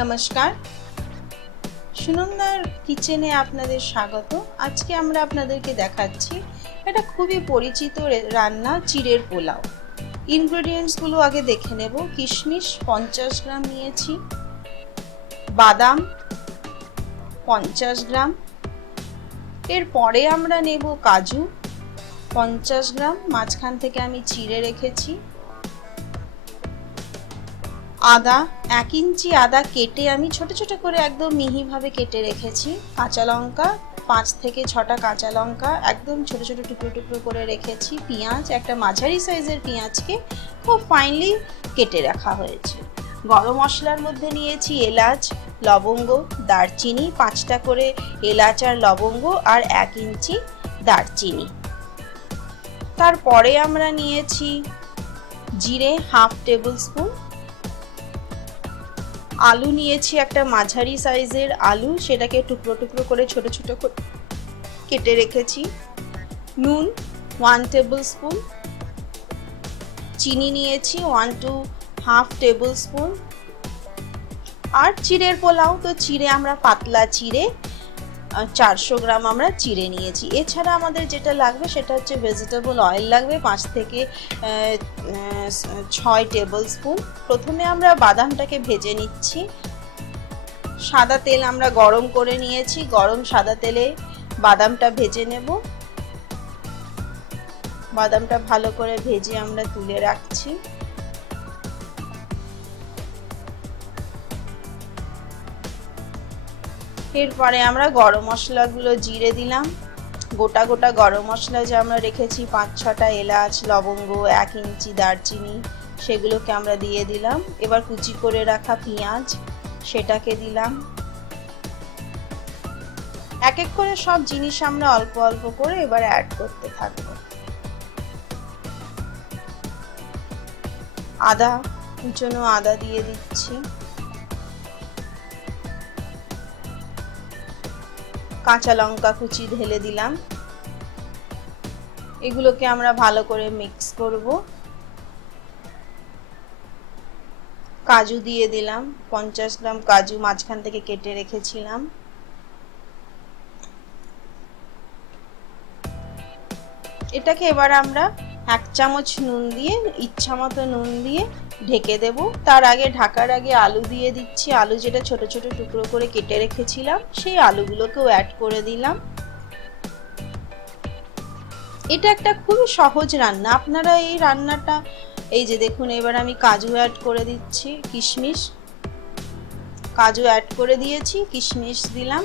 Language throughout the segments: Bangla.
নমস্কার, সুনন্দার কিচেনে আপনাদের স্বাগত। আজকে আমরা আপনাদেরকে দেখাচ্ছি এটা খুবই পরিচিত রান্না, চিড়ের পোলাও। ইনগ্রেডিয়েন্টসগুলো আগে দেখে নেব। কিশমিশ 50 গ্রাম নিয়েছি, বাদাম 50 গ্রাম, এরপরে আমরা নেব কাজু 50 গ্রাম, মাঝখান থেকে আমি চিড়ে রেখেছি। আদা 1 ইঞ্চি আদা কেটে আমি ছোট ছোট করে একদম মিহিভাবে কেটে রেখেছি। কাঁচা লঙ্কা 5 থেকে 6টা কাঁচা লঙ্কা একদম ছোট ছোট টুকরো টুকরো করে রেখেছি। পেঁয়াজ একটা মাঝারি সাইজের পেঁয়াজকে খুব ফাইনলি কেটে রাখা হয়েছে। গরম মশলার মধ্যে নিয়েছি এলাচ, লবঙ্গ, দারচিনি 5টা করে এলাচ আর লবঙ্গ, আর 1 ইঞ্চি দারচিনি। তারপরে আমরা নিয়েছি জিরে 1/2 টেবিল স্পুন, আলু নিয়েছি একটা মাঝারি সাইজের আলু, সেটাকে টুকরো টুকরো করে ছোট ছোট করে কেটে রেখেছি। নুন 1 টেবিল স্পুন, চিনি নিয়েছি 1 to 1/2 টেবিল স্পুন। আর চিড়ের পোলাও তো চিড়ে আমরা পাতলা চিড়ে 400 গ্রাম আমরা চিড়ে নিয়েছি। এছাড়া আমাদের যেটা লাগবে সেটা হচ্ছে ভেজিটেবল অয়েল লাগবে 5 থেকে 6 টেবিল স্পুন। প্রথমে আমরা বাদামটাকে ভেজে নিচ্ছি। সাদা তেল আমরা গরম করে নিয়েছি, গরম সাদা তেলে বাদামটা ভেজে নেব। বাদামটা ভালো করে ভেজে আমরা তুলে রাখছি। এরপরে আমরা গরম মশলাগুলো জিরে দিলাম। গোটা গোটা গরম মশলা যে আমরা রেখেছি 5-6টা এলাচ, লবঙ্গ, 1 ইঞ্চি দারচিনি, সেগুলোকে আমরা দিয়ে দিলাম। এবার কুচি করে রাখা পেঁয়াজ সেটাকে দিলাম। এক এক করে সব জিনিস আমরা অল্প অল্প করে এবার অ্যাড করতে থাকবো। আদা কুচনো আদা দিয়ে দিচ্ছি, কাঁচা লঙ্কা কুচি ঢেলে দিলাম। এগুলোকে আমরা ভালো করে মিক্স করব। কাজু দিয়ে দিলাম, 50 গ্রাম কাজু মাঝখান থেকে কেটে রেখেছিলাম। এটাকে এবার আমরা 1 চামচ নুন দিয়ে, ইচ্ছা মতো নুন দিয়ে ঢেকে দেব। তার আগে ঢাকার আগে আলু দিয়ে দিচ্ছি। আলু যেটা ছোট ছোট টুকরো করে কেটে রেখেছিলাম সেই আলুগুলোকেও অ্যাড করে দিলাম। এটা একটা খুবই সহজ রান্না, আপনারা এই রান্নাটা এই যে দেখুন, এবার আমি কাজু অ্যাড করে দিচ্ছি, কিশমিশ, কাজু অ্যাড করে দিয়েছি, কিশমিশ দিলাম।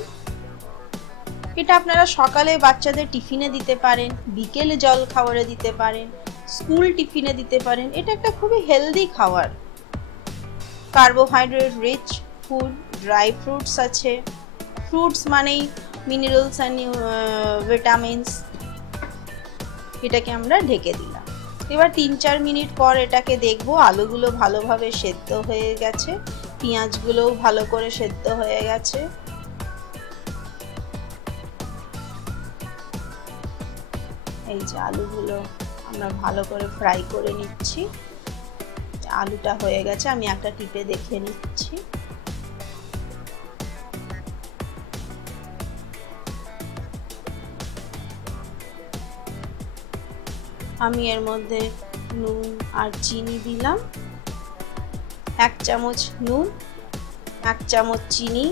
এটা আপনারা সকালে বাচ্চাদের টিফিনে দিতে পারেন, বিকেলে জল খাবারে দিতে পারেন, স্কুল টিফিনে দিতে পারেন। এটা একটা খুবই হেলদি খাবার, carbohydrate rich food, dry fruits আছে। ফ্রুটস মানেই মিনারেলস অ্যান্ড ভিটামিনস। এটাকে আমরা ঢেকে দিলাম। এবার 3-4 মিনিট পর এটাকে দেখবো আলুগুলো ভালোভাবে সেদ্ধ হয়ে গেছে, পেঁয়াজগুলোও ভালো করে সেদ্ধ হয়ে গেছে। এই যে আলুগুলো আমরা ভালো করে ফ্রাই করে নিচ্ছি। আলুটা হয়ে গেছে, আমি একটা টিপে দেখে নিচ্ছি। আমি এর মধ্যে নুন আর চিনি দিলাম। 1 চামচ নুন, 1 চামচ চিনি,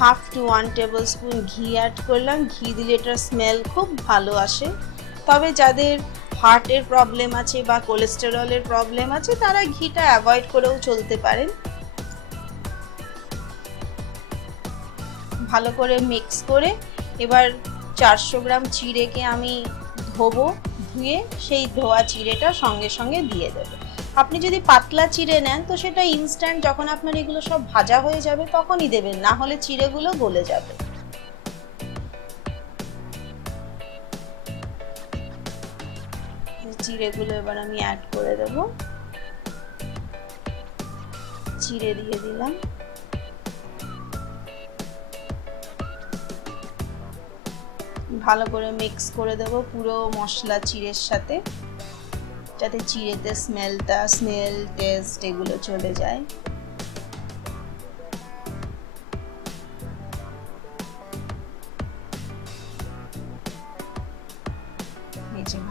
1/2 to 1 টেবিল স্পুন ঘি অ্যাড করলাম। ঘি দিলে এটার স্মেল খুব ভালো আসে। তবে যাদের হার্টের প্রবলেম আছে বা কোলেস্টেরলের প্রবলেম আছে তারা ঘিটা অ্যাভয়েড করেও চলতে পারেন। ভালো করে মিক্স করে এবার 400 গ্রাম চিড়েকে আমি ধোবো, ধুয়ে সেই ধোয়া চিড়েটা সঙ্গে সঙ্গে দিয়ে দেবো। আপনি যদি পাতলা চিড়ে নেন তো সেটা ইনস্ট্যান্ট যখন আপনার এগুলো সব ভাজা হয়ে যাবে তখনই দেবেন, না হলে চিড়েগুলো গলে যাবে। চিড়েগুলো এবার আমি অ্যাড করে দেব। চিড়ে দিয়ে দিলাম। ভালো করে মিক্স করে দেব পুরো মশলা চিড়ের সাথে, যাতে চিড়েতে স্মেল টেস্ট এগুলো চলে যায়।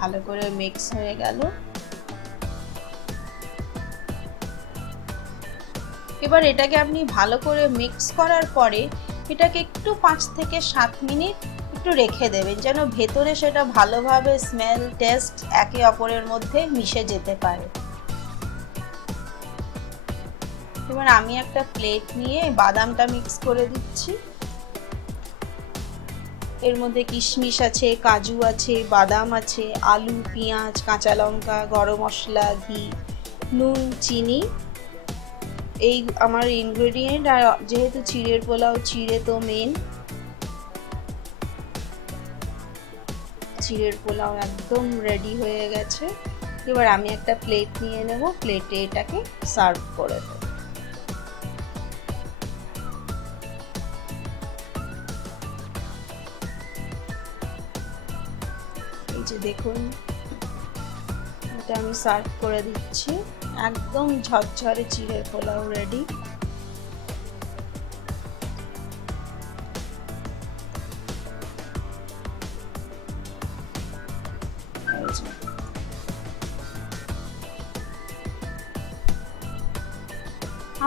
ভালো করে মিক্স হয়ে গেল। এবার এটাকে আপনি ভালো করে মিক্স করার পরে এটাকে একটু 5 থেকে 7 মিনিট একটু রেখে দেবেন, যেন ভেতরে সেটা ভালোভাবে স্মেল টেস্ট একে অপরের মধ্যে মিশে যেতে পারে। এবার আমি একটা প্লেট নিয়ে বাদামটা মিক্স করে দিচ্ছি। এর মধ্যে কিশমিশ আছে, কাজু আছে, বাদাম আছে, আলু, পেঁয়াজ, কাঁচা লঙ্কা, গরম মশলা, ঘি, নুন, চিনি এই আমার ইনগ্রেডিয়েন্ট। আর যেহেতু চিড়ের পোলাও, চিড়ে তো মেন, চিড়ের পোলাও একদম রেডি হয়ে গেছে। এবার আমি একটা প্লেট নিয়ে নেব, প্লেটে এটাকে সার্ভ করে দেব। এই যে দেখুন, এটা আমি সার্ভ করে দিচ্ছি। একদম ঝরঝরে চিড়ের পোলাও রেডি।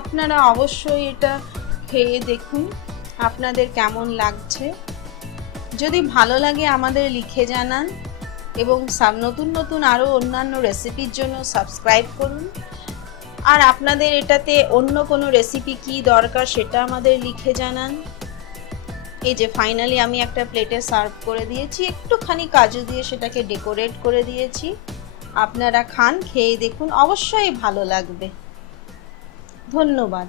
আপনারা অবশ্যই এটা খেয়ে দেখুন আপনাদের কেমন লাগছে। যদি ভালো লাগে আমাদের লিখে জানান এবং নতুন নতুন আরও অন্যান্য রেসিপির জন্য সাবস্ক্রাইব করুন। আর আপনাদের এটাতে অন্য কোনো রেসিপি কি দরকার সেটা আমাদের লিখে জানান। এই যে ফাইনালি আমি একটা প্লেটে সার্ভ করে দিয়েছি, একটুখানি কাজু দিয়ে সেটাকে ডেকোরেট করে দিয়েছি। আপনারা খান, খেয়ে দেখুন, অবশ্যই ভালো লাগবে। ধন্যবাদ।